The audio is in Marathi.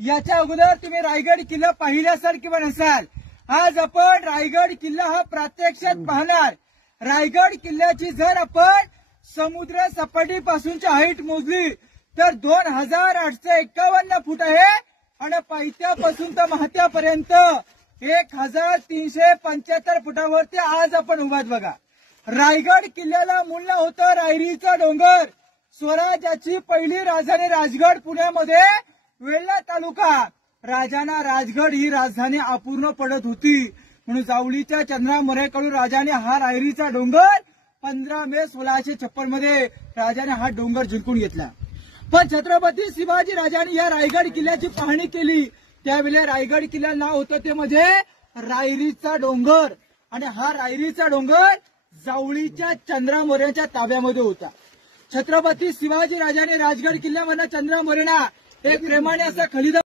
याच्या अगोदर तुम्ही रायगड किल्ला पाहिला असाल किंवा नसाल। आज आपण रायगड किल्ला हा प्रत्यक्षात पाहणार। रायगड किल्ल्याची जर आपण समुद्र सपाटीपासूनची हाईट मोजली तर 2851 फूट आहे आणि पायथ्यापासून तर महात्यापर्यंत 1375 फुटावरती आज आपण उभात बघा। रायगड किल्ल्याला मूळ नाव होतं रायरीचा डोंगर। स्वराज्याची पहिली राजधानी राजगड पुण्यामध्ये वेल्हा तालुका। राजांना राजगड ही राजधानी अपूर्ण पडत होती म्हणून जावळीच्या चंद्रा मोरेकडून राजाने हा रायरीचा डोंगर 15 मे 1656 मध्ये राजाने हा डोंगर जिंकून घेतला। पण छत्रपती शिवाजी राजांनी या रायगड किल्ल्याची पाहणी केली त्यावेळेला रायगड किल्ला नाव होतं ते म्हणजे रायरीचा डोंगर आणि हा रायरीचा डोंगर जावळीच्या चंद्रा मोरेच्या ताब्यामध्ये होता। छत्रपती शिवाजी राजाने राजगड किल्ल्यावरनं चंद्रा मोरेना एक प्रेमाने असा खलिदा